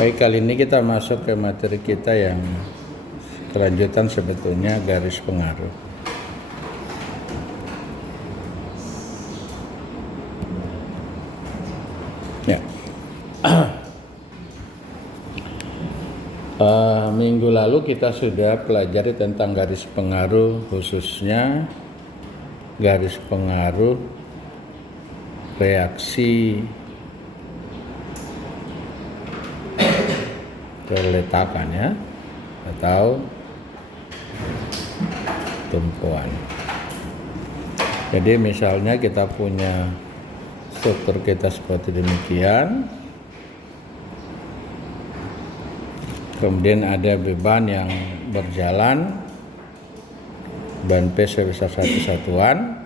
Baik, kali ini kita masuk ke materi kita yang kelanjutan sebetulnya garis pengaruh. Ya. Minggu lalu kita sudah pelajari tentang garis pengaruh, khususnya garis pengaruh reaksi peletakan ya, atau tumpuan. Jadi misalnya kita punya struktur kita seperti demikian, kemudian ada beban yang berjalan, beban P sebesar 1 satuan.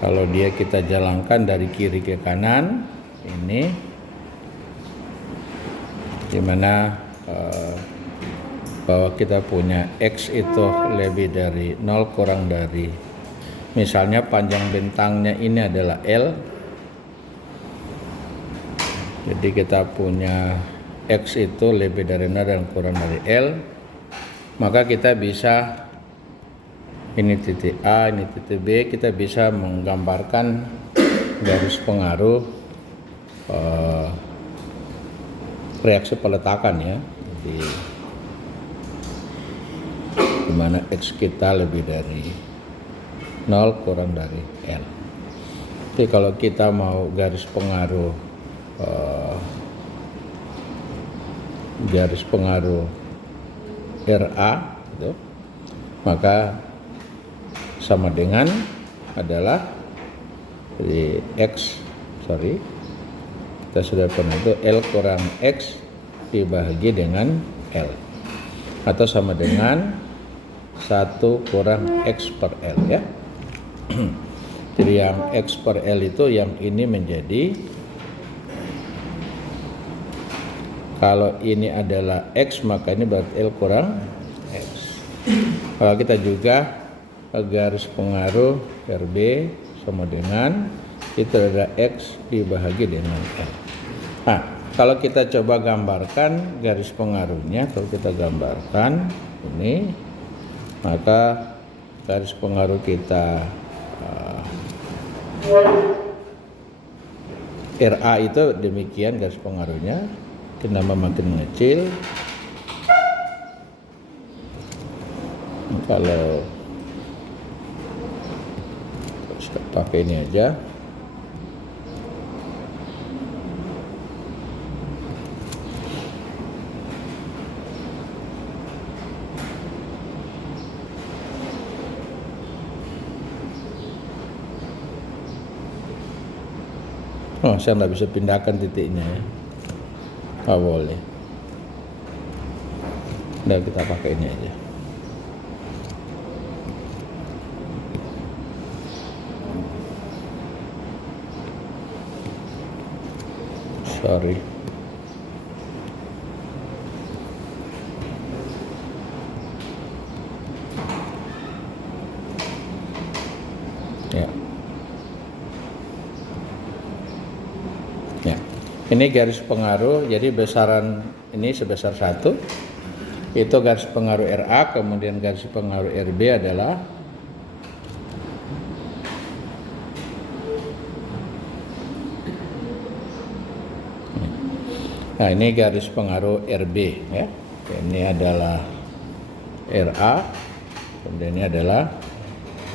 Kalau dia kita jalankan dari kiri ke kanan, ini dimana bahwa kita punya X itu lebih dari 0 kurang dari, misalnya panjang bentangnya ini adalah L, jadi kita punya X itu lebih dari 0 dan kurang dari L, maka kita bisa, ini titik A, ini titik B, kita bisa menggambarkan garis pengaruh reaksi peletakan ya. Jadi dimana X kita lebih dari 0 kurang dari L. Jadi kalau kita mau garis pengaruh RA gitu, maka sama dengan adalah jadi kita sudah pernah itu L kurang X dibagi dengan L, atau sama dengan 1 kurang X per L ya. Jadi yang X per L itu yang ini menjadi, kalau ini adalah X maka ini berarti L kurang X. Kalau kita juga garis pengaruh RB sama dengan itu adalah X dibagi dengan L. Nah, kalau kita coba gambarkan garis pengaruhnya, kalau kita gambarkan ini, maka garis pengaruh kita RA itu demikian garis pengaruhnya, kenapa makin mengecil. Kalau pakai ini aja, saya nggak bisa pindahkan titiknya ya, nggak boleh. Udah, kita pakai ini aja. Sorry. Ya. Ya. Ini garis pengaruh, jadi besaran ini sebesar 1. Itu garis pengaruh RA, kemudian garis pengaruh RB adalah nah, ini garis pengaruh RB ya. Ini adalah RA, kemudian ini adalah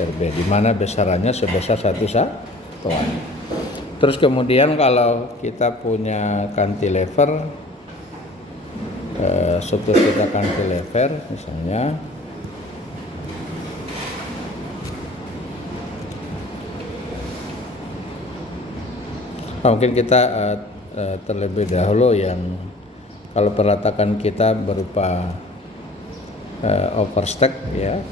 RB, di mana besarannya sebesar 1 satuan. Terus kemudian kalau kita punya cantilever, struktur kita cantilever misalnya, mungkin kita terlebih dahulu yang kalau peletakan kita berupa overstack ya.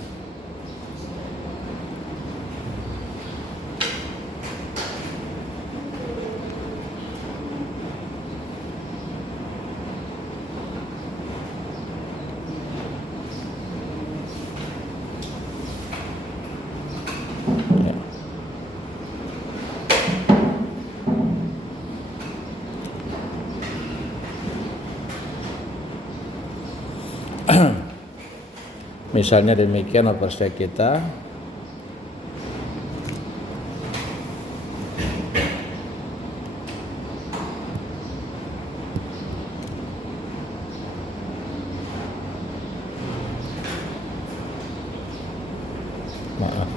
Misalnya demikian overstay kita. Maaf.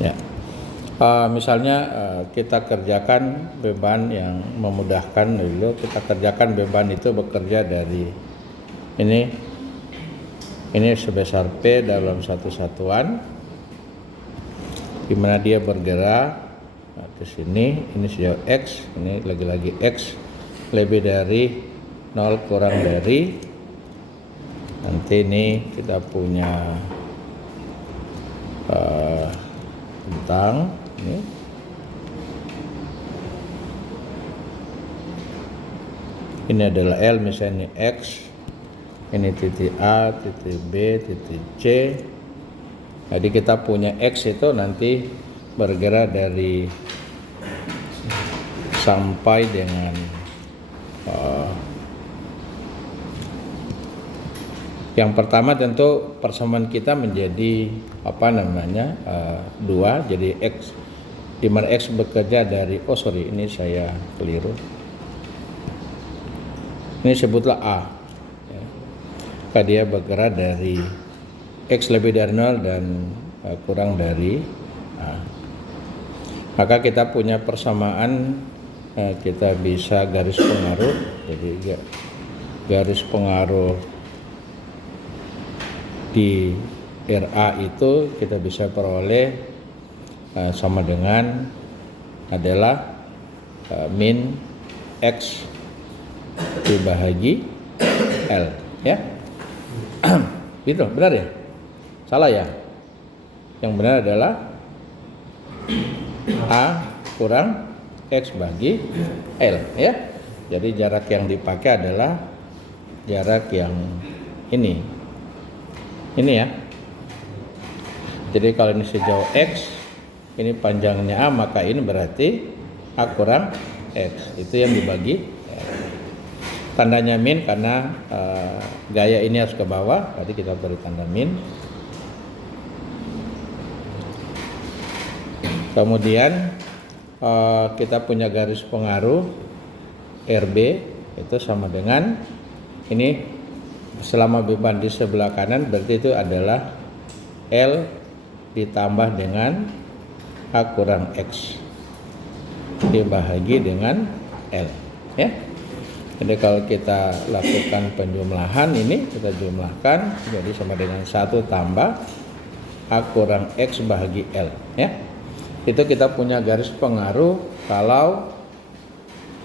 Ya. Misalnya kita kerjakan beban yang memudahkan dulu, kita kerjakan beban itu bekerja dari ini sebesar P dalam satu satuan, di mana dia bergerak ke sini, ini sejauh X, ini lagi-lagi X lebih dari 0 kurang dari, nanti ini kita punya bentang ini adalah L, misalnya X, ini titik A, titik B, titik C. Jadi kita punya X itu nanti bergerak dari sampai dengan yang pertama tentu persamaan kita menjadi dua, jadi X, di mana X bekerja dari, ini saya keliru, ini sebutlah A ya. Maka dia bergerak dari X lebih dari 0 dan kurang dari A. Maka kita punya persamaan, kita bisa garis pengaruh, jadi garis pengaruh di RA itu kita bisa peroleh sama dengan adalah min X dibagi L ya. Gitu, benar ya? Salah ya? Yang benar adalah A kurang X bagi L ya. Jadi jarak yang dipakai adalah jarak yang ini ya. Jadi kalau ini sejauh X, ini panjangnya A, maka ini berarti A kurang X, itu yang dibagi L. Tandanya min karena gaya ini harus ke bawah, tadi kita beri tanda min. Kemudian kita punya garis pengaruh RB itu sama dengan ini, selama beban di sebelah kanan berarti itu adalah L ditambah dengan A kurang X dibagi dengan L ya. Jadi kalau kita lakukan penjumlahan ini, kita jumlahkan jadi sama dengan 1 tambah A kurang X bahagi L ya. Itu kita punya garis pengaruh kalau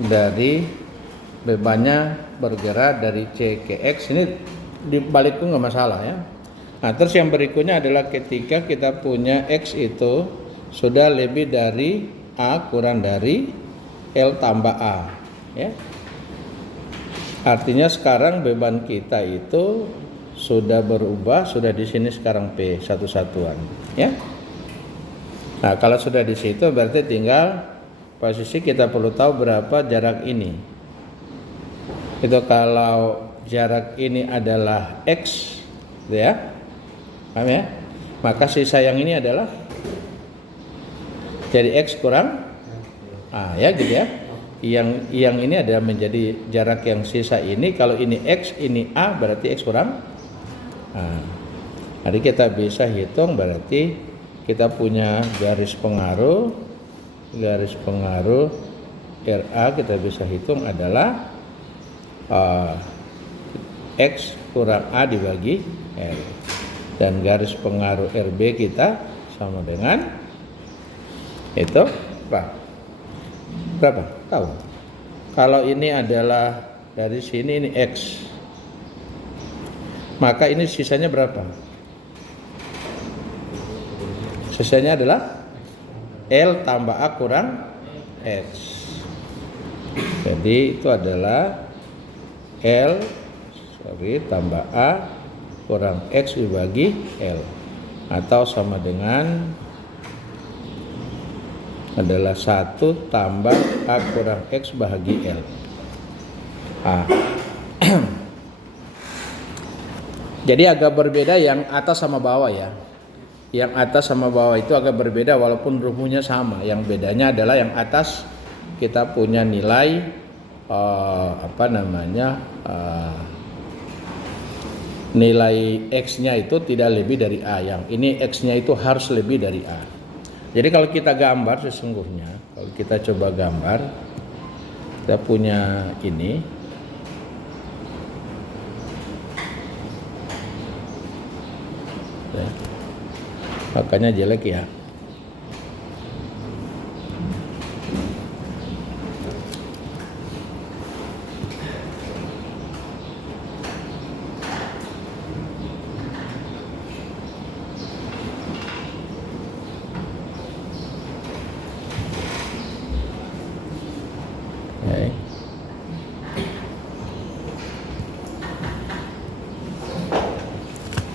dari bebannya bergerak dari C ke X, ini dibalik itu nggak masalah ya. Nah terus yang berikutnya adalah ketika kita punya X itu sudah lebih dari A kurang dari L tambah A ya. Artinya sekarang beban kita itu sudah berubah, sudah di sini sekarang P satu satuan ya. Nah kalau sudah di situ berarti tinggal posisi kita perlu tahu berapa jarak ini. Itu kalau jarak ini adalah X gitu ya, paham ya? Maka sisa yang ini adalah jadi X kurang A ya gitu ya. Yang ini adalah menjadi jarak yang sisa ini. Kalau ini X, ini A, berarti X kurang A. Jadi kita bisa hitung, berarti kita punya garis pengaruh RA kita bisa hitung adalah X kurang A dibagi L, dan garis pengaruh RB kita sama dengan itu berapa? Tahu? Kalau ini adalah dari sini ini X, maka ini sisanya berapa? Sisanya adalah L tambah A kurang X. Jadi itu adalah L tambah A kurang X dibagi L, atau sama dengan adalah 1 tambah A kurang X bahagi L. Jadi agak berbeda yang atas sama bawah ya. Yang atas sama bawah itu agak berbeda walaupun rumusnya sama. Yang bedanya adalah yang atas kita punya nilai nilai X-nya itu tidak lebih dari A. Yang ini X-nya itu harus lebih dari A. Jadi kalau kita gambar sesungguhnya, kalau kita coba gambar, kita punya ini. Makanya jelek ya. Okay.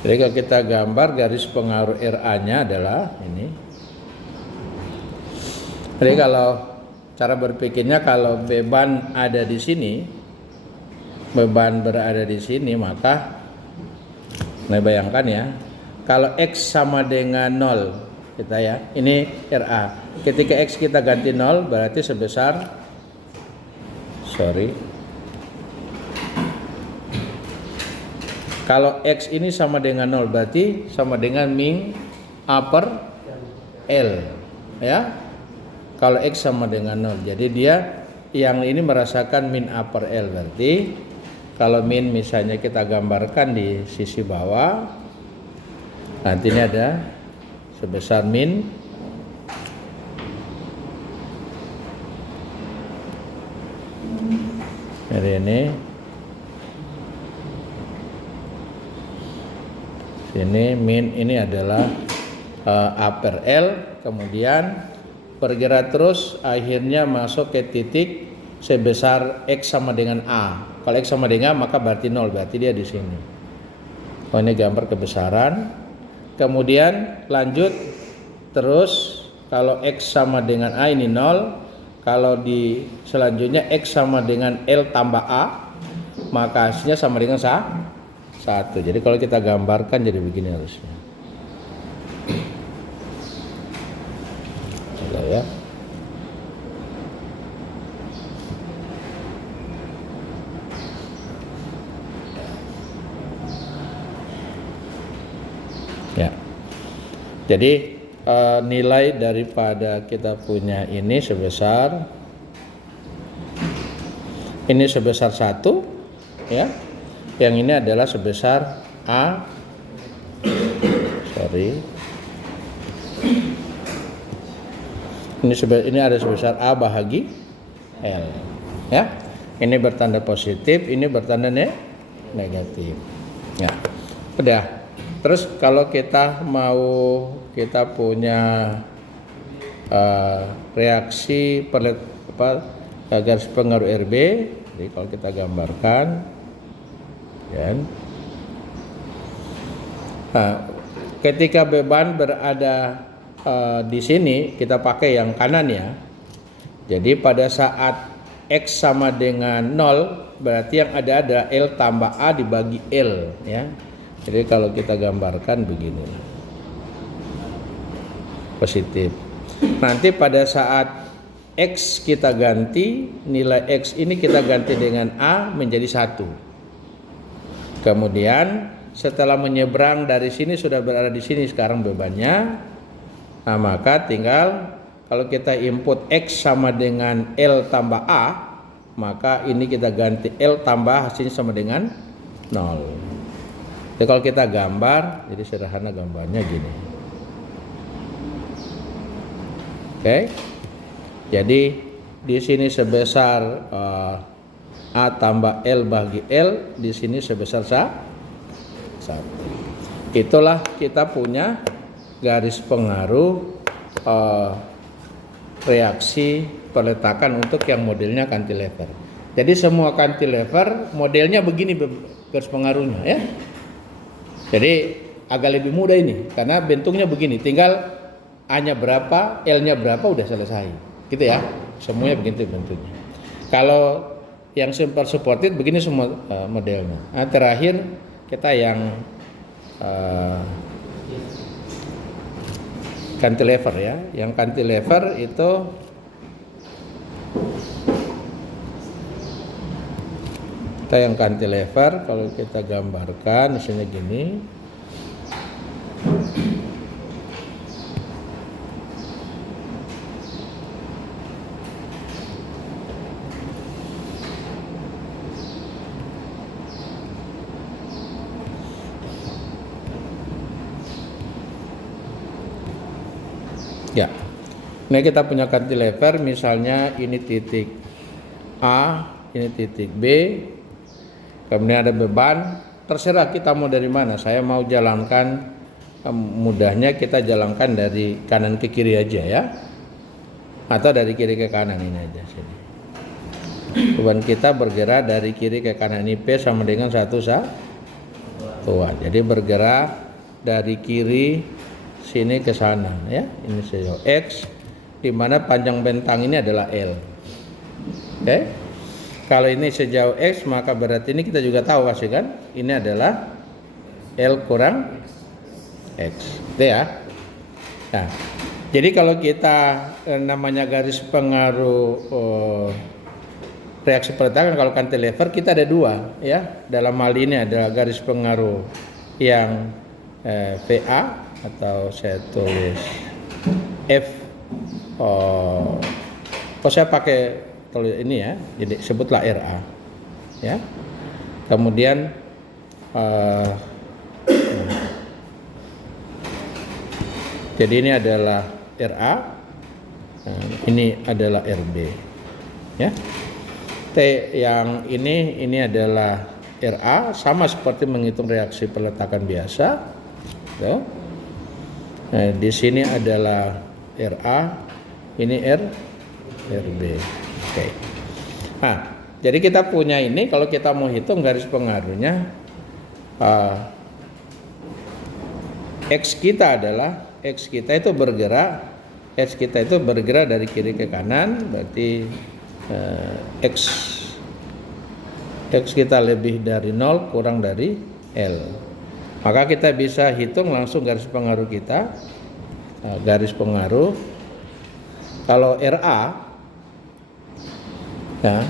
Jadi kalau kita gambar garis pengaruh RA-nya adalah ini. Jadi kalau cara berpikirnya kalau beban ada di sini, beban berada di sini, maka bayangkan ya, kalau X sama dengan 0 kita ya, ini RA. Ketika X kita ganti 0 berarti sebesar kalau X ini sama dengan 0 berarti sama dengan min upper L ya. Kalau X sama dengan 0, jadi dia yang ini merasakan min upper L. Berarti kalau min misalnya kita gambarkan di sisi bawah, nanti ini ada sebesar min dari ini min ini adalah upper L, kemudian bergerak terus akhirnya masuk ke titik sebesar X sama dengan A. Kalau X sama dengan A maka berarti 0, berarti dia di sini. Oh, ini gambar kebesaran. Kemudian lanjut terus, kalau X sama dengan A ini 0. Kalau di selanjutnya X sama dengan L tambah A, maka hasilnya sama dengan 1. Jadi kalau kita gambarkan jadi begini harusnya. Coba ya. Ya. Jadi nilai daripada kita punya ini sebesar 1 ya. Yang ini adalah sebesar A. Ini ada sebesar A bahagi L ya. Ini bertanda positif, ini bertanda negatif. Ya. Udah. Terus kalau kita punya reaksi garis pengaruh RB, jadi kalau kita gambarkan ya. Nah, ketika beban berada di sini, kita pakai yang kanan ya. Jadi pada saat X sama dengan 0, berarti yang ada adalah L tambah A dibagi L ya. Jadi kalau kita gambarkan begini, positif. Nanti pada saat X kita ganti, nilai X ini kita ganti dengan A menjadi 1. Kemudian setelah menyeberang dari sini sudah berada di sini sekarang bebannya. Nah, maka tinggal kalau kita input X sama dengan L tambah A, maka ini kita ganti L tambah hasilnya sama dengan 0. Jadi kalau kita gambar, jadi sederhana gambarnya gini. Oke. Jadi di sini sebesar A tambah L bagi L, di sini sebesar 1. Itulah kita punya garis pengaruh reaksi peletakan untuk yang modelnya cantilever. Jadi semua cantilever modelnya begini garis pengaruhnya ya. Jadi agak lebih mudah ini karena bentuknya begini. Tinggal A-nya berapa, L-nya berapa, udah selesai. Gitu ya. Semuanya begitu bentuknya. Kalau yang simple supported begini semua modelnya. Nah, terakhir kita yang cantilever ya. Yang cantilever itu kita yang cantilever kalau kita gambarkan misalnya gini. Ya, ini kita punya cantilever, misalnya ini titik A, ini titik B, kemudian ada beban, terserah kita mau dari mana. Saya mau jalankan, mudahnya kita jalankan dari kanan ke kiri aja ya, atau dari kiri ke kanan ini aja sini. Beban kita bergerak dari kiri ke kanan, ini P sama dengan 1 satuan. Jadi bergerak dari kiri sini ke sana ya. Ini sejauh X, di mana panjang bentang ini adalah L. Oke. Kalau ini sejauh X, maka berarti ini kita juga tahu pasti kan, ini adalah L kurang X. Itu ya. Nah, jadi kalau kita namanya garis pengaruh reaksi peletakan, kalau cantilever kita ada dua ya. Dalam hal ini adalah garis pengaruh yang VA, atau saya tulis F. Saya pakai tulis ini ya, jadi sebutlah RA ya. Kemudian jadi ini adalah RA, ini adalah RB ya. T yang ini adalah RA, sama seperti menghitung reaksi peletakan biasa ya. Nah, di sini adalah RA, ini RB. Oke. Nah, jadi kita punya ini, kalau kita mau hitung garis pengaruhnya, X kita itu bergerak dari kiri ke kanan, berarti X kita lebih dari 0 kurang dari L. Maka kita bisa hitung langsung garis pengaruh kita. Garis pengaruh kalau RA ya,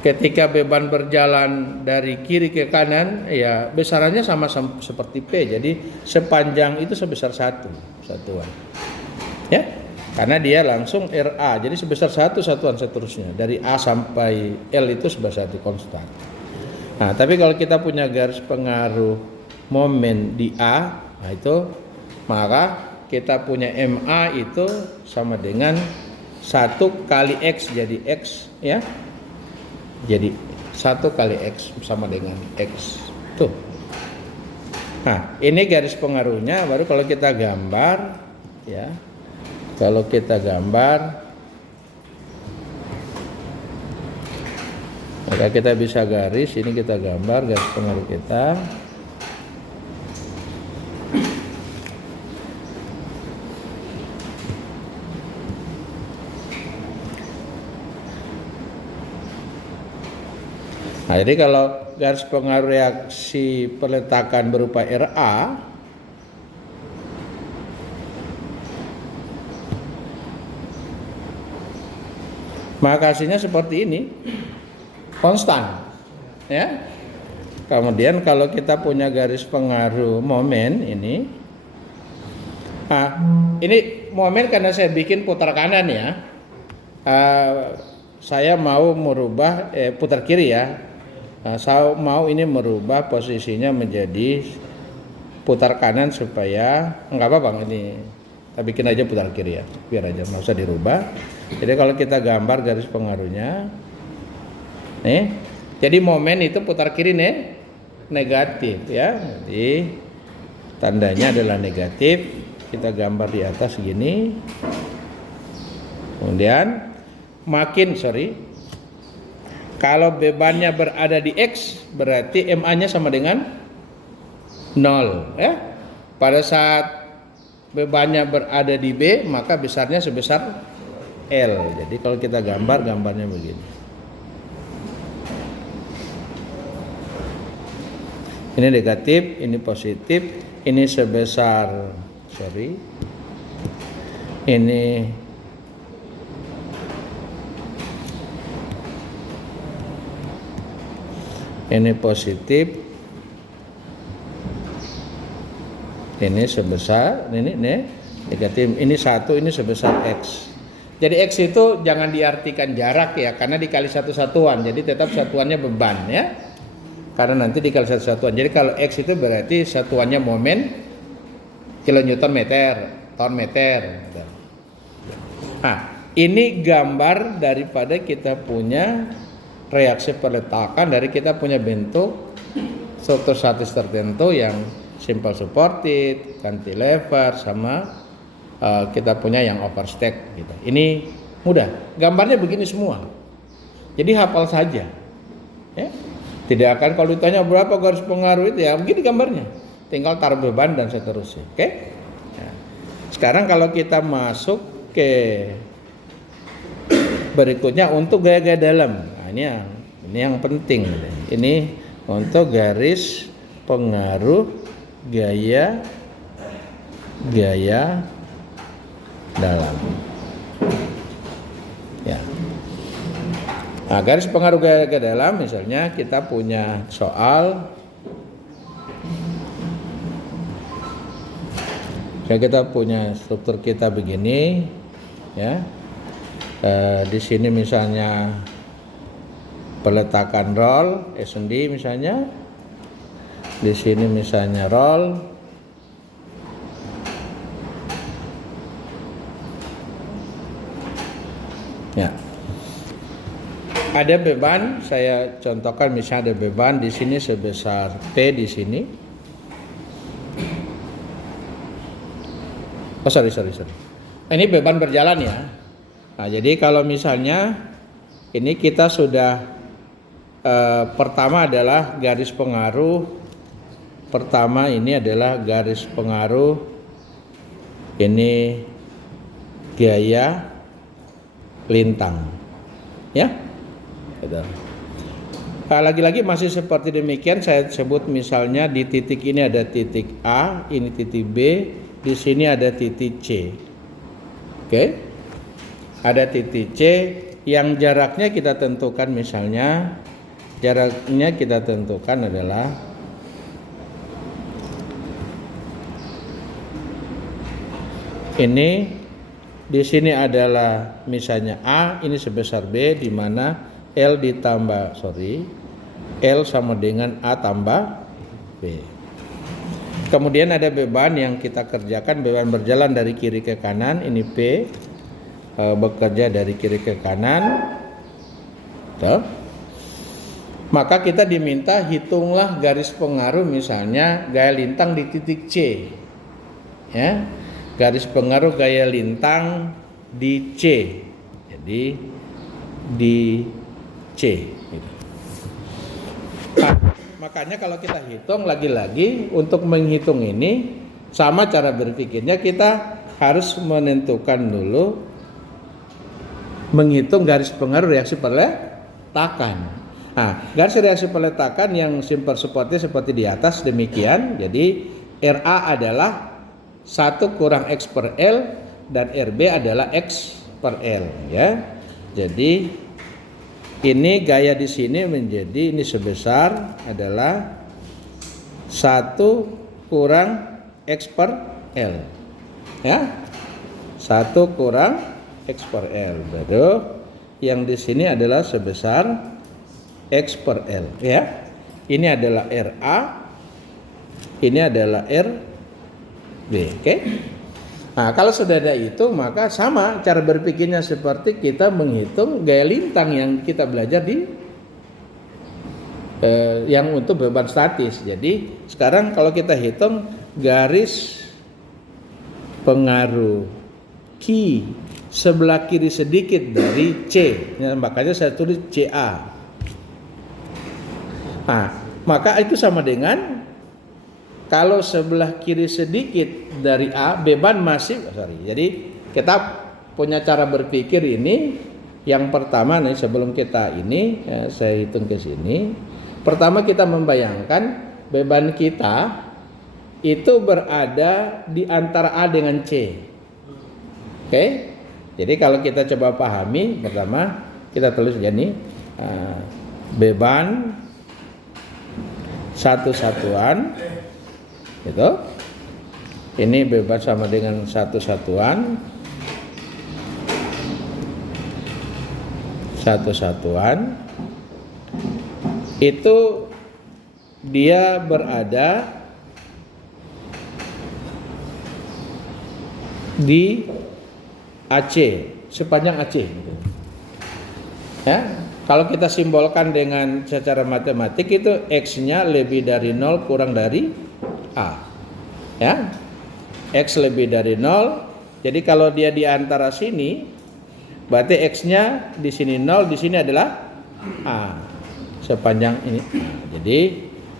ketika beban berjalan dari kiri ke kanan ya besarannya sama seperti P. Jadi sepanjang itu sebesar 1 satuan. Ya. Karena dia langsung RA. Jadi sebesar 1 satuan seterusnya. Dari A sampai L itu sebesar 1 konstan. Nah, tapi kalau kita punya garis pengaruh momen di A, nah itu maka kita punya MA itu sama dengan 1 kali X, jadi X ya. Jadi 1 kali X sama dengan X. Tuh. Nah, ini garis pengaruhnya. Baru kalau kita gambar ya. Kalau kita gambar, maka kita bisa garis, ini kita gambar garis pengaruh kita. Nah, jadi kalau garis pengaruh reaksi peletakan berupa RA, maka hasilnya seperti ini, konstan ya. Kemudian kalau kita punya garis pengaruh momen ini, nah ini momen karena saya bikin putar kanan ya, saya mau merubah putar kiri ya. Saya mau ini merubah posisinya menjadi putar kanan supaya enggak apa-apa ini. Kita bikin aja putar kiri ya, biar aja nggak usah dirubah. Jadi kalau kita gambar garis pengaruhnya, nih, jadi momen itu putar kiri nih negatif ya. Jadi tandanya adalah negatif. Kita gambar di atas gini. Kemudian kalau bebannya berada di X, berarti MA-nya sama dengan 0 ya. Pada saat bebannya berada di B, maka besarnya sebesar L. Jadi kalau kita gambarnya begini. Ini negatif, ini positif, ini sebesar, ini positif, ini sebesar, ini negatif, ini 1, ini sebesar X. Jadi X itu jangan diartikan jarak ya, karena dikali satu satuan, jadi tetap satuannya beban ya. Karena nanti dikali satu satuan. Jadi kalau X itu berarti satuannya momen, kilonewton meter, ton meter. Nah, ini gambar daripada kita punya reaksi peletakan dari kita punya bentuk struktur statis tertentu yang simple supported, cantilever, sama kita punya yang overstack gitu. Ini mudah, gambarnya begini semua. Jadi hafal saja. Ya. Tidak akan kalau ditanya berapa garis pengaruh itu ya begini gambarnya. Tinggal taruh beban dan seterusnya. Oke? Nah, sekarang kalau kita masuk ke berikutnya untuk gaya-gaya dalam. Nah, ini yang penting. Ini untuk garis pengaruh gaya dalam. Ya. Nah, garis pengaruh gaya dalam misalnya kita punya soal. Kita punya struktur kita begini, ya. Di sini misalnya peletakan roll S&D misalnya. Di sini misalnya roll. Ya. Ada beban, saya contohkan misalnya ada beban di sini sebesar P di sini. Oh sorry. Ini beban berjalan ya. Nah, jadi kalau misalnya ini kita sudah pertama adalah garis pengaruh. Pertama ini adalah garis pengaruh. Ini gaya lintang. Ya. Gitu. Nah, lagi-lagi masih seperti demikian, saya sebut misalnya di titik ini ada titik A, ini titik B, di sini ada titik C. Oke. Ada titik C yang jaraknya kita tentukan misalnya jaraknya kita tentukan adalah ini di sini adalah misalnya A, ini sebesar B di mana L sama dengan A tambah B. Kemudian ada beban yang kita kerjakan, beban berjalan dari kiri ke kanan, ini P bekerja dari kiri ke kanan. Tuh. Maka kita diminta hitunglah garis pengaruh misalnya gaya lintang di titik C. Ya. Garis pengaruh gaya lintang di C. Jadi di C gitu. Nah, makanya kalau kita hitung lagi-lagi untuk menghitung ini sama cara berpikirnya kita harus menentukan dulu menghitung garis pengaruh reaksi peletakan. Nah, garis reaksi peletakan yang simple supportnya seperti di atas demikian. Jadi RA adalah 1 kurang X per L dan RB adalah X per L ya. Jadi ini gaya di sini menjadi ini sebesar adalah 1 kurang X per L. Ya. 1 kurang X per L. Baru yang di sini adalah sebesar X per L, ya. Ini adalah RA. Ini adalah RB, oke? Nah, kalau sudah ada itu maka sama cara berpikirnya seperti kita menghitung gaya lintang yang kita belajar di yang untuk beban statis. Jadi sekarang kalau kita hitung garis pengaruh Q sebelah kiri sedikit dari C, ya, makanya saya tulis CA. Nah, maka itu sama dengan kalau sebelah kiri sedikit dari A, beban masih, jadi kita punya cara berpikir ini. Yang pertama nih, sebelum kita ini, saya hitung ke sini. Pertama kita membayangkan beban kita itu berada di antara A dengan C. Oke? Jadi kalau kita coba pahami, pertama kita tulis jadi beban satu satuan itu, ini beban sama dengan satu satuan itu dia berada di AC, sepanjang AC gitu. Ya, kalau kita simbolkan dengan secara matematik itu X-nya lebih dari 0 kurang dari A. Ya. X lebih dari 0. Jadi kalau dia di antara sini, berarti X-nya di sini 0, di sini adalah A. Sepanjang ini. Jadi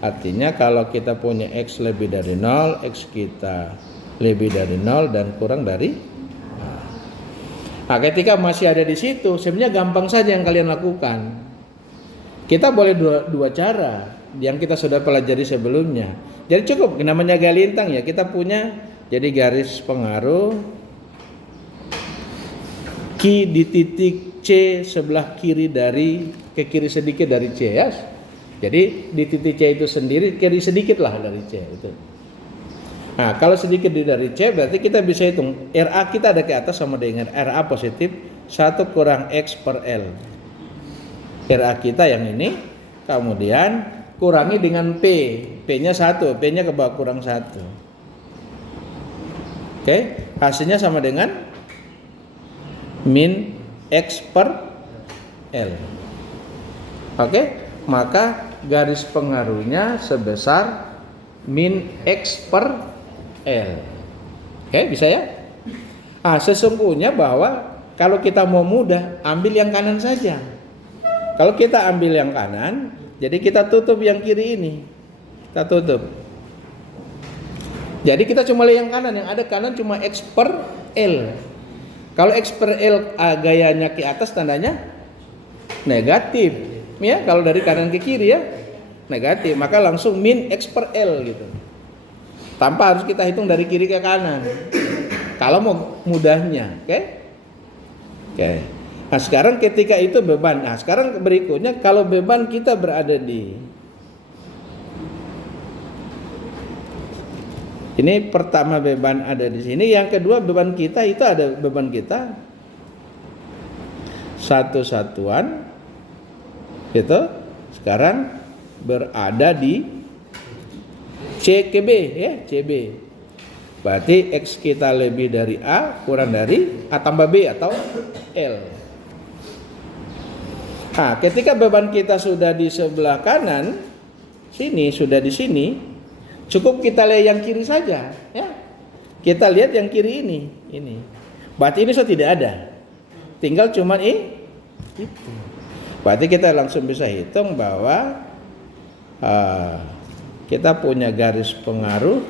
artinya kalau kita punya X lebih dari 0, X kita lebih dari 0 dan kurang dari A. Nah, ketika masih ada di situ, sebenarnya gampang saja yang kalian lakukan. Kita boleh dua cara yang kita sudah pelajari sebelumnya. Jadi cukup namanya galintang ya, kita punya jadi garis pengaruh Q di titik C sebelah kiri dari ke kiri sedikit dari C ya. Jadi di titik C itu sendiri kiri sedikit lah dari C itu. Nah, kalau sedikit dari C berarti kita bisa hitung RA kita ada ke atas sama dengan RA positif 1 kurang X per L. RA kita yang ini, kemudian kurangi dengan P. P-nya 1, P-nya ke bawah kurang 1. Oke, hasilnya sama dengan min X per L. Oke, maka garis pengaruhnya sebesar min X per L. Oke, bisa ya? Ah, sesungguhnya bahwa kalau kita mau mudah, ambil yang kanan saja. Kalau kita ambil yang kanan, jadi kita tutup yang kiri ini. Kita tutup. Jadi kita cuma lihat yang kanan, yang ada kanan cuma X per L. Kalau X per L gayanya ke atas tandanya negatif. Ya, kalau dari kanan ke kiri ya negatif, maka langsung min X per L gitu. Tanpa harus kita hitung dari kiri ke kanan. Kalau mau mudahnya, oke? Oke. Nah, sekarang ketika itu beban. Nah, sekarang berikutnya kalau beban kita berada di ini, pertama beban ada di sini, yang kedua beban kita itu ada beban kita satu satuan itu sekarang berada di C ke B ya, CB. Berarti X kita lebih dari A kurang dari A tambah B atau L. Nah, ketika beban kita sudah di sebelah kanan sini, sudah di sini, cukup kita lihat yang kiri saja ya. Kita lihat yang kiri ini. Berarti ini sudah tidak ada. Tinggal cuman itu. Berarti kita langsung bisa hitung bahwa kita punya garis pengaruh,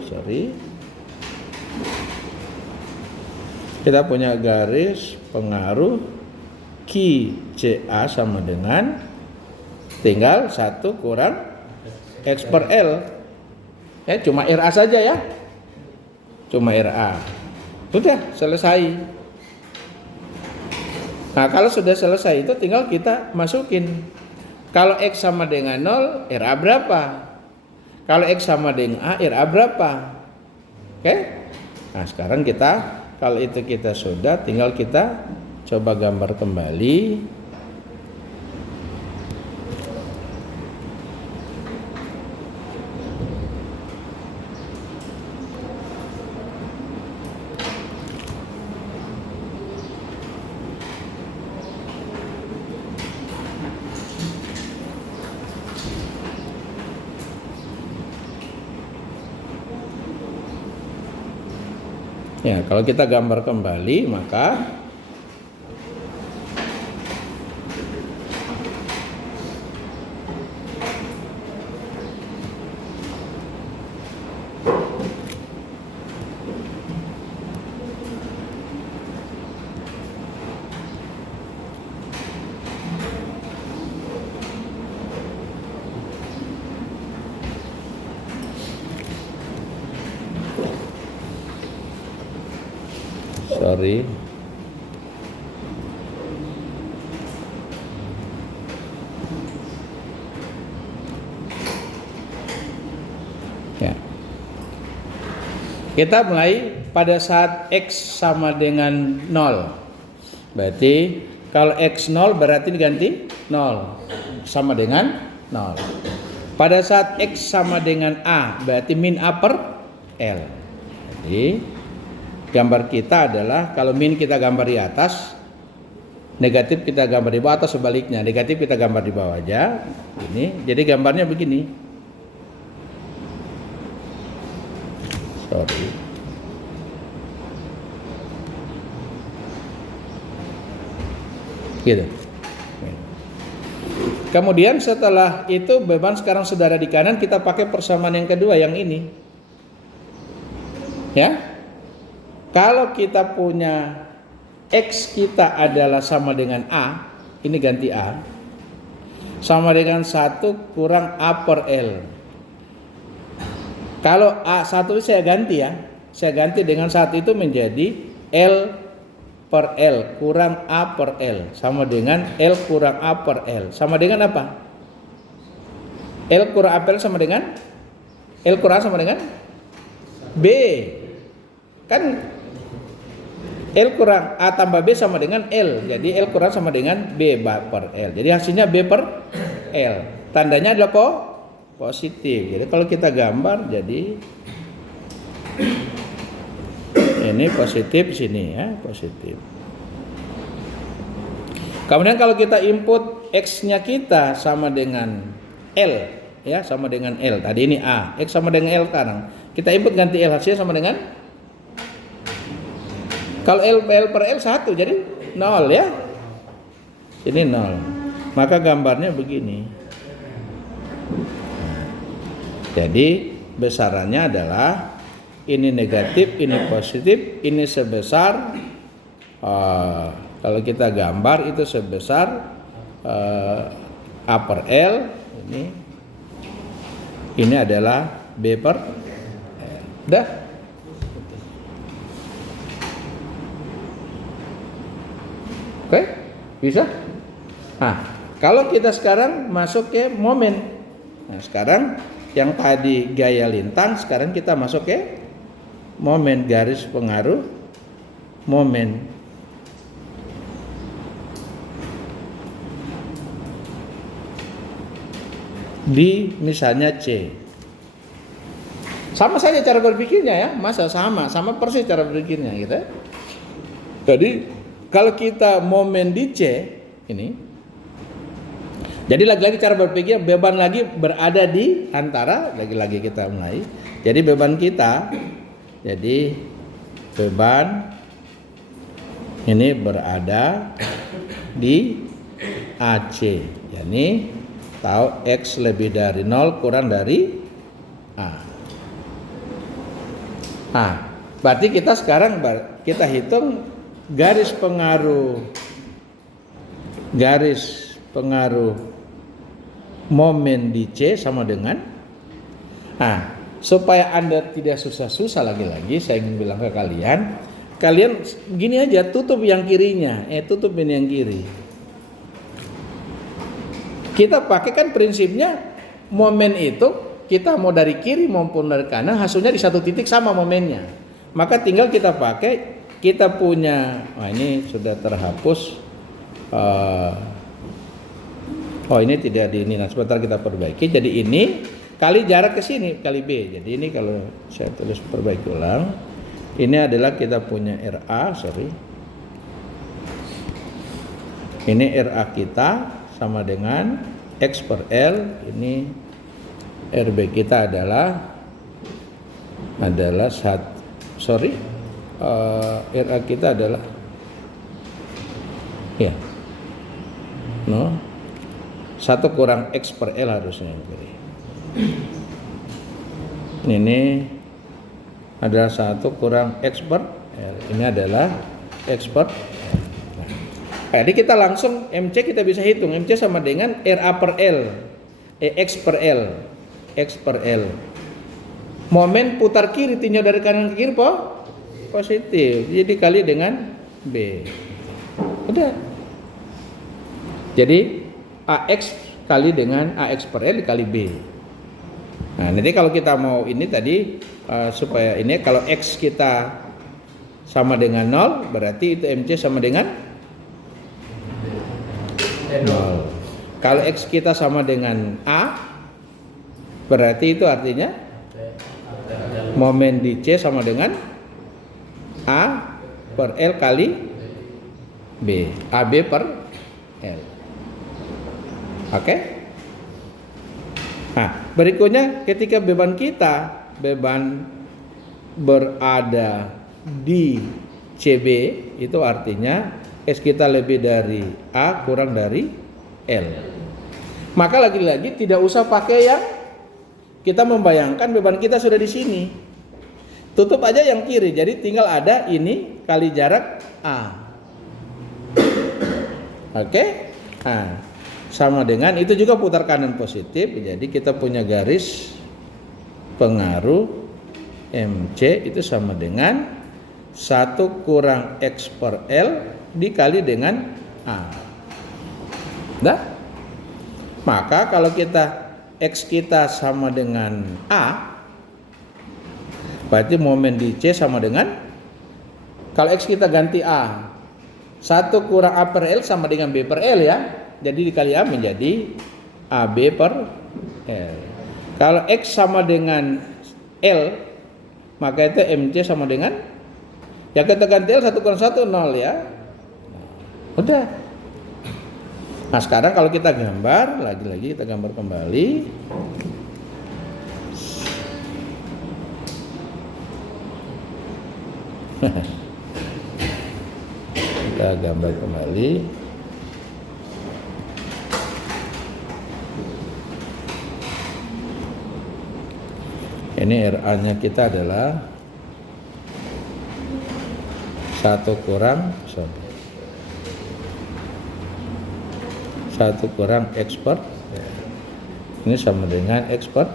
kita punya garis pengaruh QCA sama dengan tinggal 1 kurang X per L. Ya, cuma RA saja ya. Cuma RA. Sudah selesai. Nah, kalau sudah selesai itu tinggal kita masukin. Kalau X sama dengan 0, RA berapa? Kalau X sama dengan A, RA berapa? Oke? Nah, sekarang kita, kalau itu kita sudah, tinggal kita coba gambar kembali. Ya, kalau kita gambar kembali maka sorry. Ya. Kita mulai pada saat X sama dengan 0. Berarti kalau X 0 berarti diganti 0 sama dengan 0. Pada saat X sama dengan A berarti min A per L. Jadi gambar kita adalah kalau min kita gambar di atas, negatif kita gambar di bawah, atau sebaliknya, negatif kita gambar di bawah aja. Ini jadi gambarnya begini. Sorry. Gitu. Kemudian setelah itu beban sekarang sudah ada di kanan, kita pakai persamaan yang kedua yang ini. Ya. Kalau kita punya X kita adalah sama dengan A, ini ganti A. Sama dengan 1 kurang A per L. Kalau A1 saya ganti ya. Saya ganti dengan 1 itu menjadi L per L kurang A per L sama dengan L kurang A per L sama dengan apa? L kurang A per L sama dengan L kurang A sama dengan B. Kan L kurang A tambah B sama dengan L. Jadi L kurang sama dengan B per L. Jadi hasilnya B per L. Tandanya adalah positif. Jadi kalau kita gambar jadi ini positif sini ya, positif. Kemudian kalau kita input X-nya kita sama dengan L ya, sama dengan L. Tadi ini A, X sama dengan L sekarang. Kita input ganti L, hasilnya sama dengan, kalau L per L 1 jadi 0 ya. Ini 0. Maka gambarnya begini. Jadi besarannya adalah ini negatif, ini positif, ini sebesar kalau kita gambar itu sebesar A per L, ini adalah B per L. Udah? Oke? Bisa? Nah, kalau kita sekarang masuk ke momen. Nah, sekarang yang tadi gaya lintang, sekarang kita masuk ke momen, garis pengaruh momen. Di misalnya C. Sama saja cara berpikirnya ya, masa sama persis cara berpikirnya gitu. Jadi kalau kita momen di C ini, jadi lagi-lagi cara berpikir beban lagi berada di antara, lagi-lagi kita mulai. Jadi beban kita, jadi beban ini berada di AC. Yani tahu X lebih dari 0 kurang dari A. Nah, berarti kita sekarang kita hitung garis pengaruh momen di C sama dengan, nah supaya Anda tidak susah-susah lagi-lagi saya ingin bilang ke kalian gini aja, tutup yang kirinya, tutup ini yang kiri. Kita pakai kan prinsipnya momen itu kita mau dari kiri maupun dari kanan hasilnya di satu titik sama momennya. Maka tinggal kita pakai, kita punya, ini sudah terhapus. Ini tidak di ini. Nah, sebentar kita perbaiki. Jadi ini kali jarak ke sini kali B. Jadi ini kalau saya tulis perbaiki ulang, ini adalah kita punya RA, Ini RA kita sama dengan X per L. Ini RB kita adalah RA kita adalah 1 kurang X per L harusnya. Ini adalah 1 kurang X per L. Ini adalah X per L. Jadi kita langsung MC kita bisa hitung. MC sama dengan RA per L. X per L. X per L. Momen putar kiri tinjau dari kanan ke kiri positif. Jadi kali dengan B. Udah. Jadi AX kali dengan AX per L dikali B. Nah, nanti kalau kita mau ini tadi supaya ini kalau X kita sama dengan 0, berarti itu MC sama dengan 0. Kalau X kita sama dengan A, berarti itu artinya momen di C sama dengan A per L kali B. AB per L. Oke? Nah, berikutnya ketika beban berada di CB, itu artinya S kita lebih dari A kurang dari L. Maka lagi-lagi tidak usah pakai yang kita membayangkan beban kita sudah di sini. Tutup aja yang kiri, jadi tinggal ada ini kali jarak A. Oke? Nah, sama dengan itu juga putar kanan positif, jadi kita punya garis pengaruh MC itu sama dengan 1 kurang X per L dikali dengan A. Dah? Maka kalau kita X kita sama dengan A, berarti momen di C sama dengan, kalau X kita ganti A, 1 kurang A per L sama dengan B per L ya. Jadi dikali A menjadi AB per L. Kalau X sama dengan L, maka itu MC sama dengan, ya kita ganti L 1 kurang 1, 0 ya. Udah. Nah sekarang kalau kita gambar, lagi-lagi kita gambar kembali. Kita gambar kembali. Ini RA-nya kita adalah 1 kurang 1 kurang X per, ini sama dengan X per.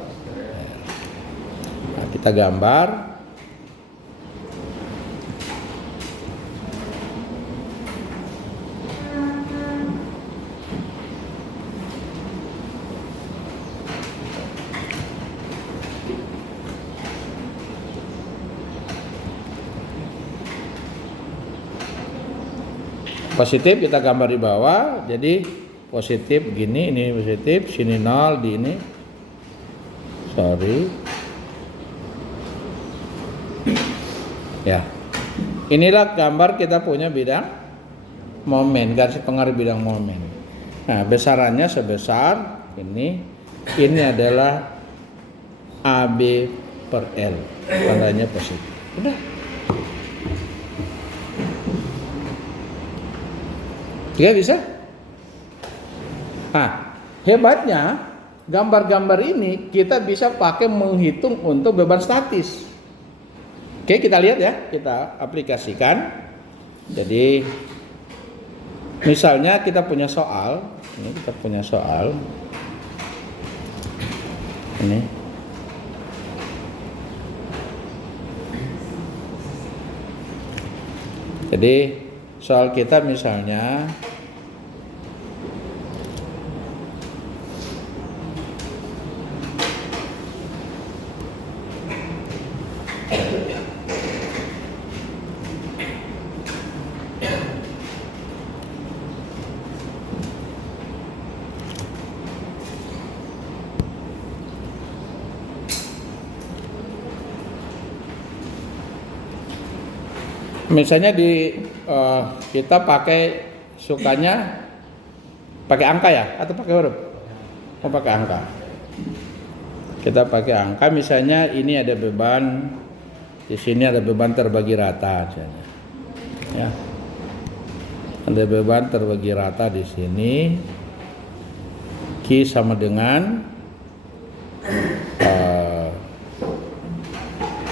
Nah, kita gambar. Positif kita gambar di bawah, jadi positif gini, ini positif, sini 0 di ini. Sorry. Ya. Inilah gambar kita punya bidang momen, garis pengaruh bidang momen. Nah, besarannya sebesar ini. Ini adalah AB per L. Tandanya positif. Udah. Ya bisa. Nah, hebatnya gambar-gambar ini kita bisa pakai menghitung untuk beban statis. Oke, kita lihat ya, kita aplikasikan. Jadi misalnya kita punya soal, ini kita punya soal. Ini. Jadi soal kita misalnya kita sukanya pakai angka ya atau pakai huruf? Oh, pakai angka. Kita pakai angka, misalnya ini ada beban, di sini ada beban terbagi rata misalnya. Ya. Ada beban terbagi rata di sini. Q sama dengan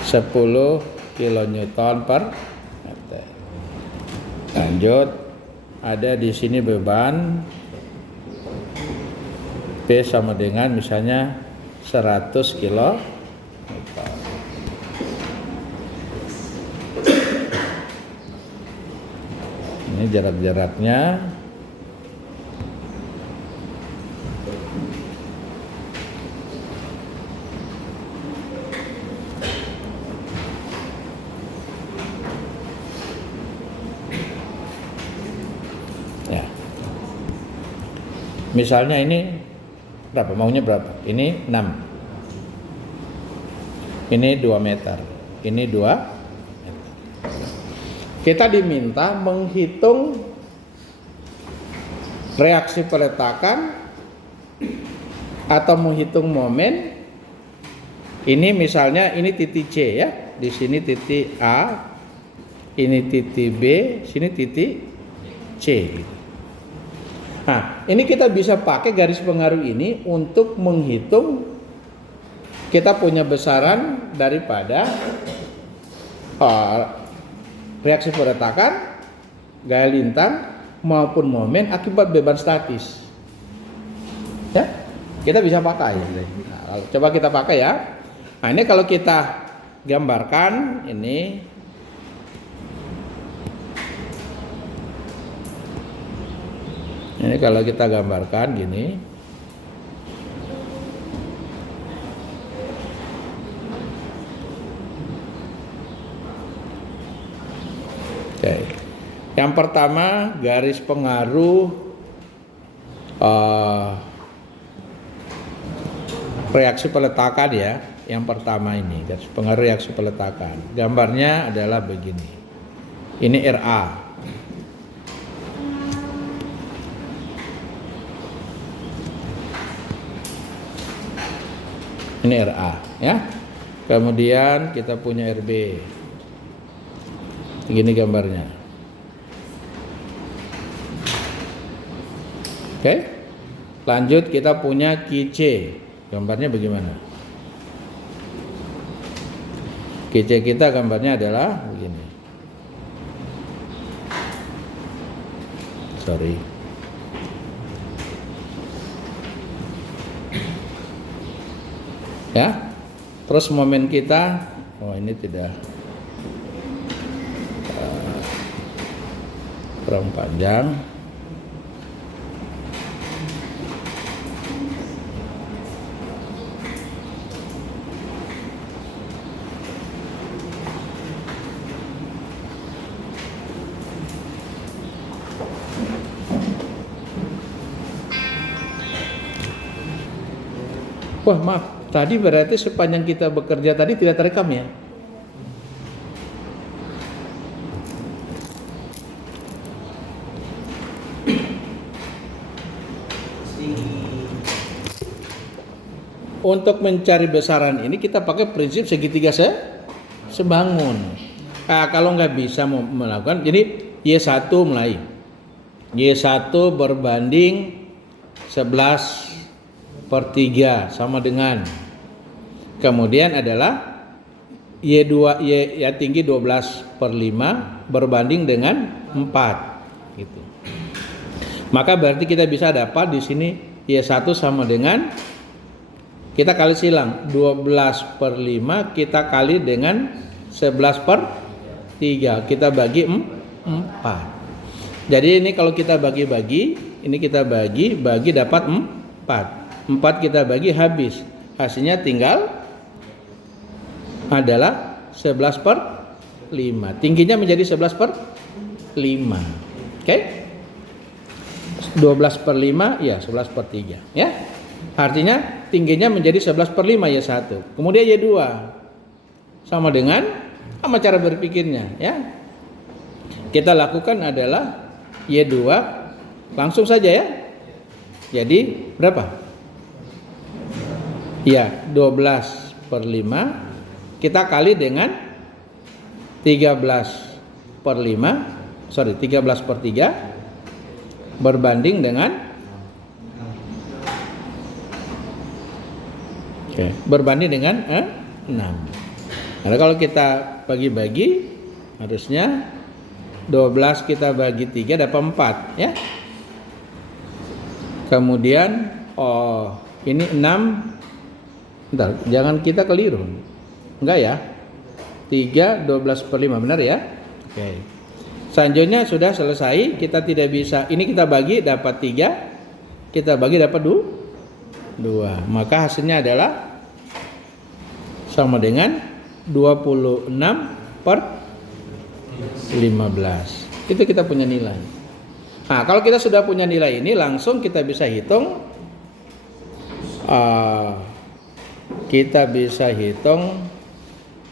10 kilonewton per meter. Lanjut, ada di sini beban P sama dengan misalnya 100 kilo. Ini jarak-jaraknya. Ya. Misalnya ini berapa? Maunya berapa? Ini 6. Ini 2 meter. Ini 2 meter. Kita diminta menghitung reaksi peletakan atau menghitung momen. Ini misalnya ini titik C ya. Di sini titik A, ini titik B, sini titik C gitu. Nah, ini kita bisa pakai garis pengaruh ini untuk menghitung kita punya besaran daripada reaksi peletakan, gaya lintang maupun momen akibat beban statis. Ya, kita bisa pakai. Nah, coba kita pakai ya. Nah, ini kalau kita gambarkan ini. Ini kalau kita gambarkan gini. Oke. Yang pertama garis pengaruh reaksi peletakan ya. Yang pertama ini garis pengaruh reaksi peletakan. Gambarnya adalah begini. Ini RA. Ini RA ya. Kemudian kita punya RB. Begini gambarnya. Oke. Lanjut kita punya QC. Gambarnya bagaimana? QC kita gambarnya adalah begini. Sorry. Ya, terus momen kita, oh ini tidak kurang panjang. Wah maaf, tadi berarti sepanjang kita bekerja tadi tidak terekam ya? Untuk mencari besaran ini kita pakai prinsip segitiga sebangun. Kalau nggak bisa melakukan, jadi Y1 mulai. Y1 berbanding 11/3 sama dengan. Kemudian adalah Y2 ya tinggi 12/5 berbanding dengan 4 gitu. Maka berarti kita bisa dapat di sini Y1 sama dengan, kita kali silang 12/5 kita kali dengan 11/3 kita bagi 4. Jadi ini kalau kita bagi-bagi, ini kita bagi dapat 4 kita bagi habis, hasilnya tinggal adalah 11/5. Tingginya menjadi 11/5. Oke? 12/5 ya 11/3 ya. Artinya tingginya menjadi 11/5 Y1. Kemudian Y2 sama dengan cara berpikirnya ya. Kita lakukan adalah Y2 langsung saja ya. Jadi berapa? Ya, 12/5 kita kali dengan 13/3 berbanding dengan berbanding dengan 6. Nah, kalau kita bagi-bagi harusnya 12 kita bagi 3 dapat 4 ya. Kemudian ini 6. Bentar, jangan kita keliru. Enggak ya? 3 12/5 benar ya? Oke. Selanjutnya sudah selesai, kita tidak bisa, ini kita bagi dapat 3, kita bagi dapat 2. Maka hasilnya adalah sama dengan 26 per 15. Itu kita punya nilai. Nah, kalau kita sudah punya nilai ini, langsung kita bisa hitung. Kita bisa hitung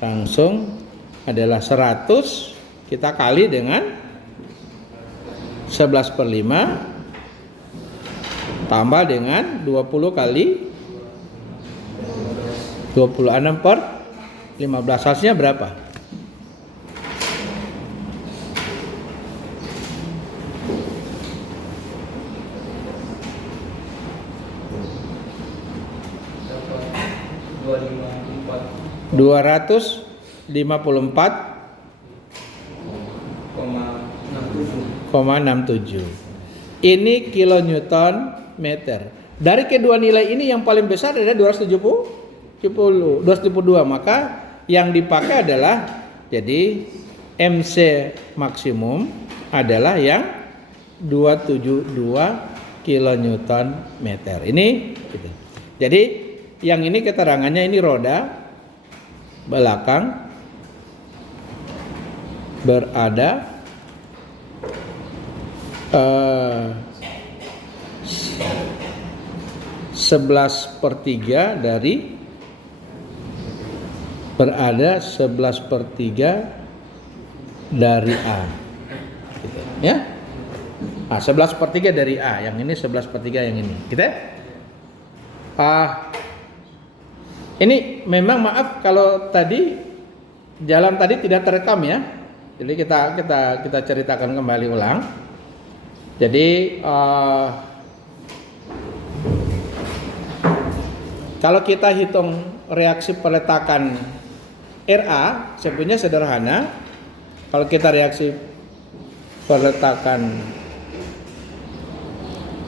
langsung adalah 100 kita kali dengan 11 per 5 tambah dengan 20 kali 26 per 15. Hasilnya berapa? ,254,67. Ini kilonewton meter. Dari kedua nilai ini yang paling besar adalah 272. Maka yang dipakai adalah, jadi MC maksimum adalah yang 272 kilonewton meter. Ini gitu. Jadi yang ini keterangannya, ini roda belakang berada 11/3 dari berada 11/3 dari A, gitu, ya. 11/3 dari A, yang ini 11/3 yang ini, gitu ya. Ini memang maaf kalau tadi jalan tadi tidak terekam ya. Jadi kita ceritakan kembali ulang. Jadi kalau kita hitung reaksi peletakan RA sebenarnya sederhana. Kalau kita reaksi peletakan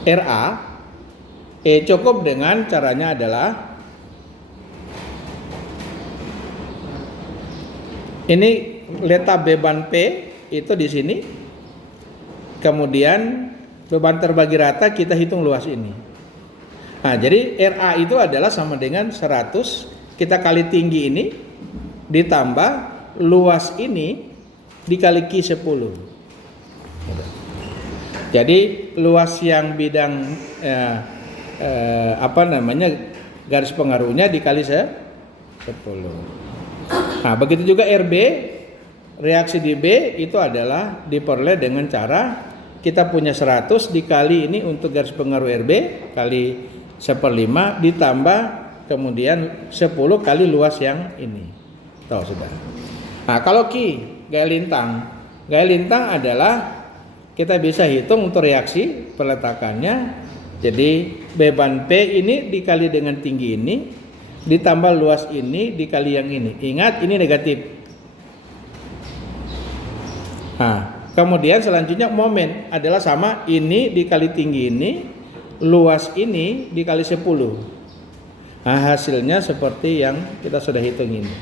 RA, cukup dengan caranya adalah ini letak beban P itu di sini. Kemudian beban terbagi rata kita hitung luas ini. Nah, jadi RA itu adalah sama dengan 100 kita kali tinggi ini ditambah luas ini dikali Q 10. Jadi luas yang bidang garis pengaruhnya dikali 10. Nah, begitu juga RB, reaksi di B itu adalah diperoleh dengan cara kita punya 100 dikali ini untuk garis pengaruh RB kali 1/5 ditambah kemudian 10 kali luas yang ini. Tahu sudah. Nah, kalau Q, gaya lintang. Gaya lintang adalah kita bisa hitung untuk reaksi peletakannya. Jadi beban P ini dikali dengan tinggi ini ditambah luas ini dikali yang ini. Ingat ini negatif. Nah, kemudian selanjutnya momen adalah sama ini dikali tinggi ini, luas ini dikali 10. Nah, hasilnya seperti yang kita sudah hitung ini.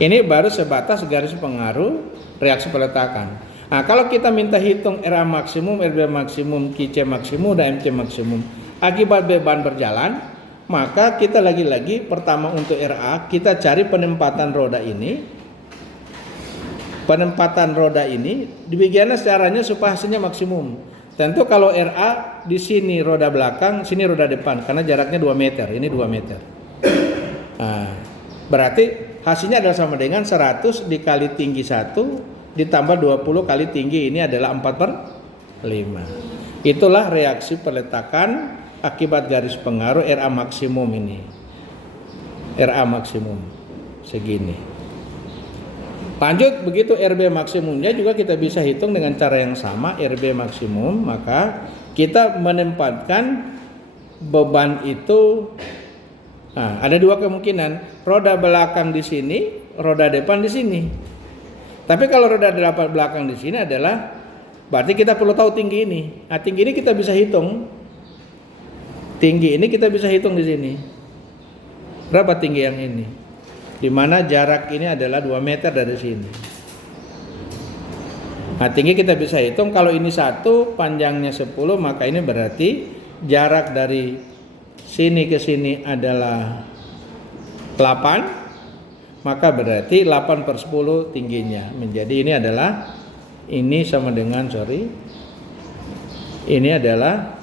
Ini baru sebatas garis pengaruh reaksi peletakan. Nah, kalau kita minta hitung RA maksimum, RB maksimum, QC maksimum, dan MC maksimum akibat beban berjalan, maka kita lagi-lagi pertama untuk RA kita cari penempatan roda ini. Penempatan roda ini demikianlah caranya supaya hasilnya maksimum. Tentu kalau RA di sini roda belakang, sini roda depan karena jaraknya 2 meter, ini 2 meter. Nah, berarti hasilnya adalah sama dengan 100 dikali tinggi 1 ditambah 20 kali tinggi ini adalah 4/5. Itulah reaksi peletakan akibat garis pengaruh RA maksimum ini. RA maksimum segini. Lanjut, begitu RB maksimumnya juga kita bisa hitung dengan cara yang sama, RB maksimum, maka kita menempatkan beban itu. Nah, ada dua kemungkinan, roda belakang di sini, roda depan di sini. Tapi kalau roda belakang di sini adalah berarti kita perlu tahu tinggi ini. Nah, tinggi ini kita bisa hitung. Tinggi ini kita bisa hitung di sini. Berapa tinggi yang ini? Di mana jarak ini adalah 2 meter dari sini. Nah, tinggi kita bisa hitung, kalau ini 1, panjangnya 10, maka ini berarti jarak dari sini ke sini adalah 8, maka berarti 8/10 tingginya. Menjadi ini adalah, ini sama dengan, ini adalah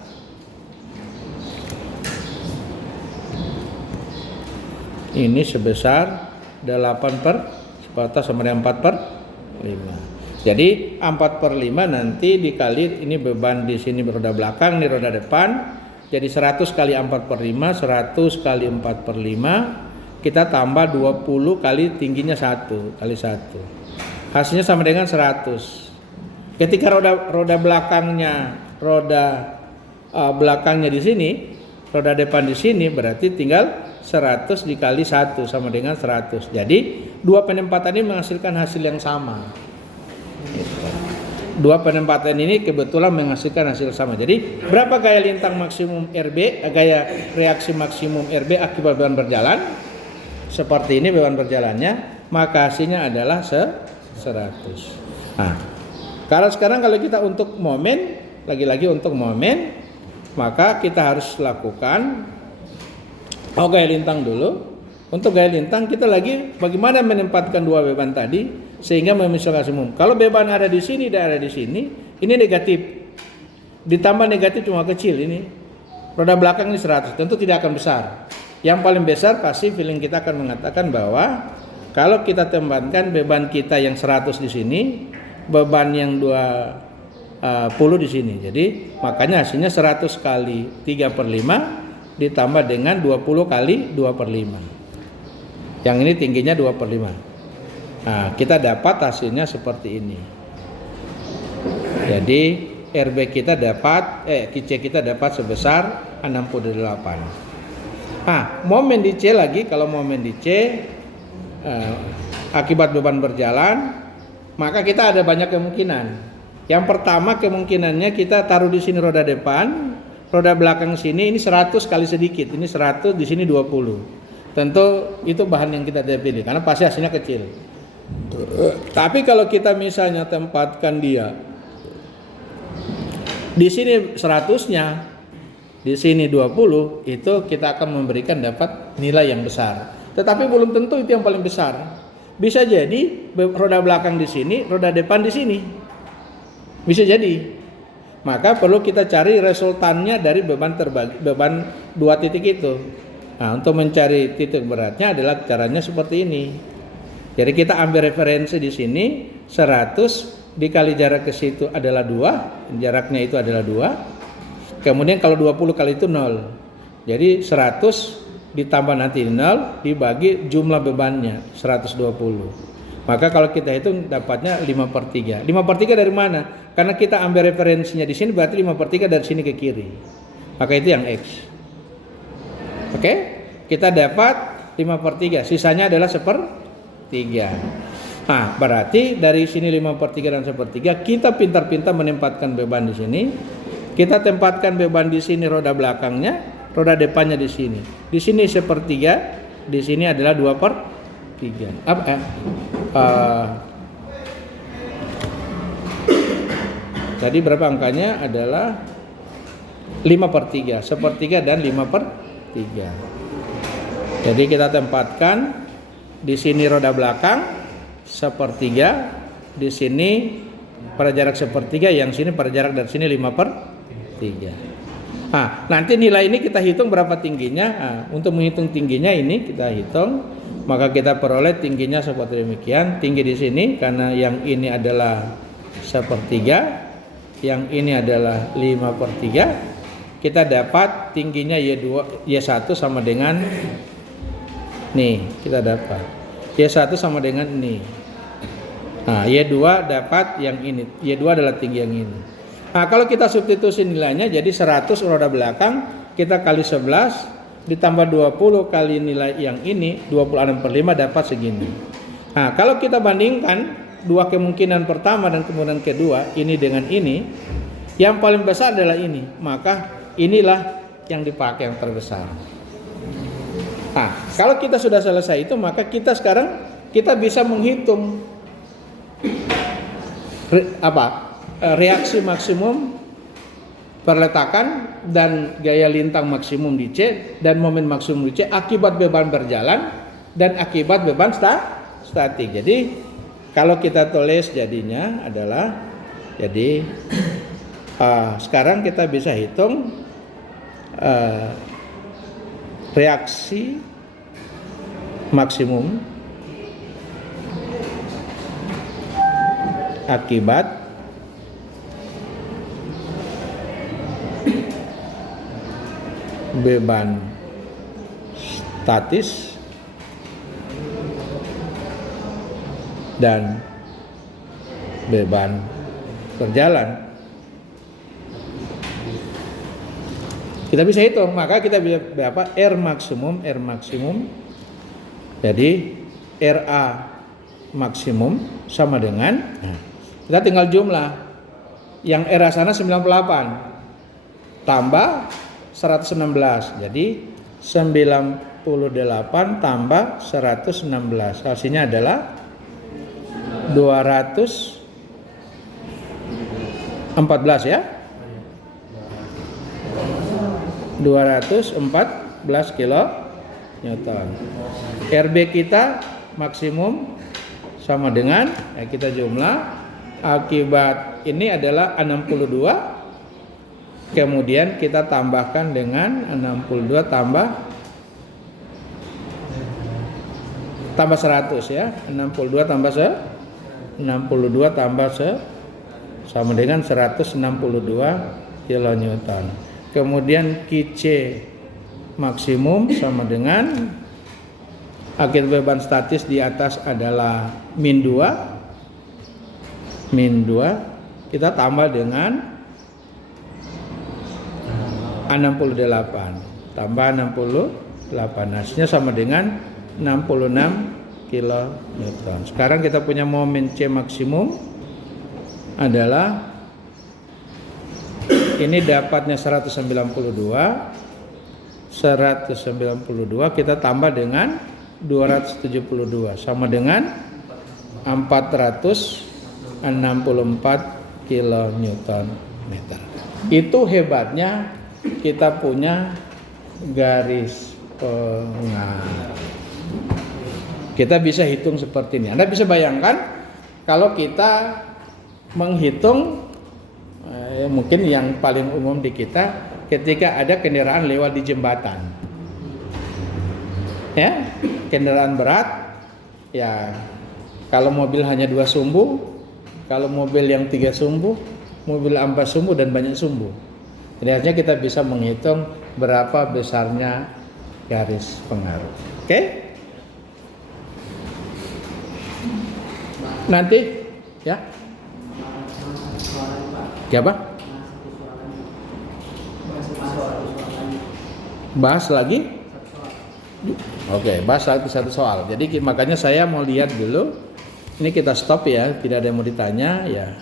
ini sebesar 8/10 sama dengan 4/5. Jadi 4/5 nanti dikali ini beban di sini roda belakang, ini roda depan. Jadi 100 kali 4/5, 100 kali 4/5, kita tambah 20 kali tingginya 1 kali 1. Hasilnya sama dengan 100. Ketika roda belakangnya, belakangnya di sini, roda depan di sini, berarti tinggal 100 dikali 1 sama dengan 100. Jadi dua penempatan ini menghasilkan hasil yang sama. Dua penempatan ini kebetulan menghasilkan hasil sama. Jadi berapa gaya lintang maksimum RB, gaya reaksi maksimum RB akibat beban berjalan? Seperti ini beban berjalannya, maka hasilnya adalah 100. Nah, sekarang kalau kita untuk momen, lagi-lagi untuk momen, maka kita harus lakukan gaya lintang dulu. Untuk gaya lintang kita lagi bagaimana menempatkan dua beban tadi sehingga memisahkan maksimum. Kalau beban ada di sini dan ada di sini, ini negatif. Ditambah negatif cuma kecil ini. Roda belakang ini 100, tentu tidak akan besar. Yang paling besar pasti feeling kita akan mengatakan bahwa kalau kita tempatkan beban kita yang 100 di sini, beban yang 20 di sini. Jadi makanya hasilnya 100 kali 3/5 ditambah dengan 20 kali 2/5. Yang ini tingginya 2/5. Nah, kita dapat hasilnya seperti ini. Jadi RB kita dapat, QC kita dapat sebesar 68. Nah, momen di C lagi, kalau momen di C akibat beban berjalan, maka kita ada banyak kemungkinan. Yang pertama kemungkinannya kita taruh di sini roda depan, roda belakang sini ini 100 kali sedikit, ini 100, di sini 20. Tentu itu bahan yang kita pilih karena pasti hasilnya kecil. Tapi kalau kita misalnya tempatkan dia di sini 100-nya, di sini 20, itu kita akan memberikan dapat nilai yang besar. Tetapi belum tentu itu yang paling besar. Bisa jadi roda belakang di sini, roda depan di sini. Bisa jadi. Maka perlu kita cari resultannya dari beban terbagi, beban dua titik itu. Nah, untuk mencari titik beratnya adalah caranya seperti ini. Jadi kita ambil referensi di sini 100 dikali jarak ke situ adalah 2, jaraknya itu adalah 2. Kemudian kalau 20 kali itu 0. Jadi 100 ditambah nanti 0 dibagi jumlah bebannya 120. Maka kalau kita hitung dapatnya 5/3. 5/3 dari mana? Karena kita ambil referensinya di sini berarti 5/3 dari sini ke kiri. Maka itu yang X. Oke, kita dapat 5/3, sisanya adalah 1/3. Nah, berarti dari sini 5/3 dan 1/3 kita pintar-pintar menempatkan beban di sini. Kita tempatkan beban di sini roda belakangnya, roda depannya di sini. Di sini 1/3, di sini adalah 2/3. Tadi berapa angkanya? Adalah 5/3, 1/3 dan 5/3. Jadi kita tempatkan di sini roda belakang 1/3, di sini pada jarak 1/3, yang sini pada jarak dari sini 5/3. Nah, nanti nilai ini kita hitung berapa tingginya. Nah, untuk menghitung tingginya ini kita hitung, maka kita peroleh tingginya seperti demikian. Tinggi di sini karena yang ini adalah 1/3, yang ini adalah 5/3. Kita dapat tingginya Y1 sama dengan nih, kita dapat Y1 sama dengan ini. Nah, Y2 dapat yang ini. Y2 adalah tinggi yang ini. Nah, kalau kita substitusi nilainya jadi 100 roda belakang, kita kali 11 ditambah 20 kali nilai yang ini, 26/5 dapat segini. Nah, kalau kita bandingkan dua kemungkinan pertama dan kemungkinan kedua, ini dengan ini, yang paling besar adalah ini. Maka inilah yang dipakai yang terbesar. Nah, kalau kita sudah selesai itu, maka kita sekarang bisa menghitung reaksi maksimum perletakan dan gaya lintang maksimum di C dan momen maksimum di C akibat beban berjalan dan akibat beban statik. Jadi kalau kita tulis jadinya adalah, jadi sekarang kita bisa hitung reaksi maksimum akibat beban statis dan beban berjalan. Kita bisa hitung, maka kita bisa berapa? R maksimum. Jadi RA maksimum sama dengan, kita tinggal jumlah. Yang RA sana 98 tambah 116. Jadi 98 tambah 116. Hasilnya adalah 214 ya. 214 kilo Newton. RB kita maksimum sama dengan, kita jumlah akibat ini adalah 62. Kemudian kita tambahkan dengan 62 tambah 100 ya. 62 tambah 62 tambah sama dengan 162 kilonewton. Kemudian QC maksimum sama dengan akibat beban statis di atas adalah min 2. Kita tambah dengan 68 tambah 68, hasilnya sama dengan 66 kilonewton. Sekarang kita punya momen C maksimum adalah, ini dapatnya 192 kita tambah dengan 272 sama dengan 464 kilonewton meter. Itu hebatnya kita punya garis pengaruh. Kita bisa hitung seperti ini. Anda bisa bayangkan kalau kita menghitung, mungkin yang paling umum di kita ketika ada kendaraan lewat di jembatan, ya, kendaraan berat, ya, kalau mobil hanya 2 sumbu, kalau mobil yang 3 sumbu, mobil 4 sumbu dan banyak sumbu. Jadi artinya kita bisa menghitung berapa besarnya garis pengaruh. Oke? Nanti ya. Siapa? Bahas lagi? Oke, bahas lagi satu soal. Jadi makanya saya mau lihat dulu. Ini kita stop ya, tidak ada yang mau ditanya ya.